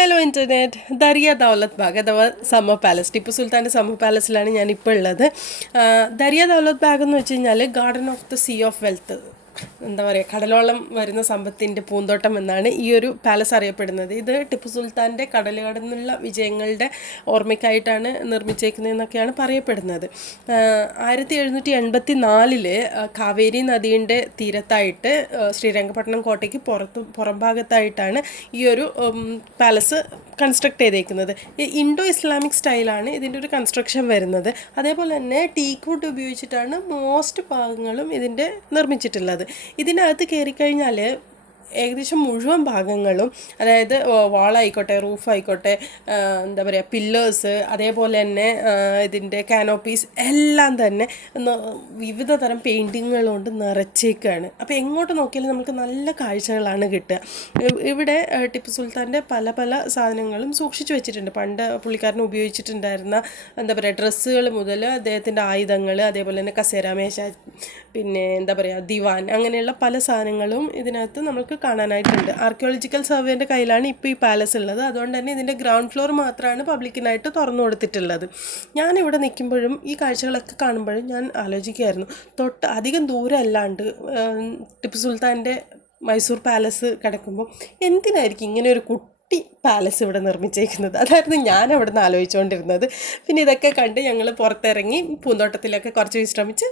Hello internet. Dariya Daulat Bagh അഥവാ summer palace, Tipu സുൽത്താൻ്റെ summer പാലസിലാണ് ഞാനിപ്പോൾ ഉള്ളത്. ദരിയ ദൗലത്ത് ബാഗ് എന്ന് വെച്ച് കഴിഞ്ഞാൽ garden of the sea of wealth, എന്താ പറയുക, കടലോളം വരുന്ന സമ്പത്തിൻ്റെ പൂന്തോട്ടം എന്നാണ് ഈ ഒരു പാലസ് അറിയപ്പെടുന്നത്. ഇത് ടിപ്പു സുൽത്താൻ്റെ കടൽ കടന്നുള്ള വിജയങ്ങളുടെ ഓർമ്മയ്ക്കായിട്ടാണ് നിർമ്മിച്ചേക്കുന്നതെന്നൊക്കെയാണ് പറയപ്പെടുന്നത്. 1784 കാവേരി നദീൻ്റെ തീരത്തായിട്ട് ശ്രീരംഗപട്ടണം കോട്ടയ്ക്ക് പുറം ഭാഗത്തായിട്ടാണ് ഈ ഒരു പാലസ് കൺസ്ട്രക്ട് ചെയ്തേക്കുന്നത്. ഇൻഡോ ഇസ്ലാമിക് സ്റ്റൈലാണ് ഇതിൻ്റെ ഒരു കൺസ്ട്രക്ഷൻ വരുന്നത്. അതേപോലെ തന്നെ ടീക്ക് വുഡ് ഉപയോഗിച്ചിട്ടാണ് മോസ്റ്റ് ഭാഗങ്ങളും ഇതിൻ്റെ നിർമ്മിച്ചിട്ടുള്ളത്. ഇതിനകത്ത് കയറിക്കഴിഞ്ഞാൽ ഏകദേശം മുഴുവൻ ഭാഗങ്ങളും, അതായത് വാളായിക്കോട്ടെ, റൂഫായിക്കോട്ടെ, എന്താ പറയുക, പില്ലേഴ്സ്, അതേപോലെ തന്നെ ഇതിൻ്റെ കാനോപ്പീസ് എല്ലാം തന്നെ വിവിധ തരം പെയിൻറ്റിങ്ങുകൾ കൊണ്ട് നിറച്ചേക്കാണ്. അപ്പോൾ എങ്ങോട്ട് നോക്കിയാലും നമുക്ക് നല്ല കാഴ്ചകളാണ് കിട്ടുക. ഇവിടെ ടിപ്പു സുൽത്താൻ്റെ പല പല സാധനങ്ങളും സൂക്ഷിച്ചു വെച്ചിട്ടുണ്ട്. പണ്ട് പുള്ളിക്കാരൻ ഉപയോഗിച്ചിട്ടുണ്ടായിരുന്ന, എന്താ പറയുക, ഡ്രസ്സുകൾ മുതൽ അദ്ദേഹത്തിൻ്റെ ആയുധങ്ങൾ, അതേപോലെ തന്നെ കസേരാമേശ, പിന്നെ എന്താ പറയുക, ദിവാൻ, അങ്ങനെയുള്ള പല സാധനങ്ങളും ഇതിനകത്ത് നമുക്ക് കാണാനായിട്ടുണ്ട്. ആർക്കിയോളജിക്കൽ സർവേൻ്റെ കയ്യിലാണ് ഇപ്പോൾ ഈ പാലസ് ഉള്ളത്. അതുകൊണ്ട് തന്നെ ഇതിൻ്റെ ഗ്രൗണ്ട് ഫ്ലോർ മാത്രമാണ് പബ്ലിക്കിനായിട്ട് തുറന്നു കൊടുത്തിട്ടുള്ളത്. ഞാനിവിടെ നിൽക്കുമ്പോഴും ഈ കാഴ്ചകളൊക്കെ കാണുമ്പോഴും ഞാൻ ആലോചിക്കുമായിരുന്നു, അധികം ദൂരം അല്ലാണ്ട് ടിപ്പു സുൽത്താൻ്റെ മൈസൂർ പാലസ് കിടക്കുമ്പോൾ എന്തിനായിരിക്കും ഇങ്ങനെ ഒരു പാലസ് ഇവിടെ നിർമ്മിച്ചേക്കുന്നത്? അതായിരുന്നു ഞാൻ അവിടെ നിന്ന് ആലോചിച്ചുകൊണ്ടിരുന്നത്. പിന്നെ ഇതൊക്കെ കണ്ട് ഞങ്ങൾ പുറത്തിറങ്ങി പൂന്തോട്ടത്തിലൊക്കെ കുറച്ച് വിശ്രമിച്ച്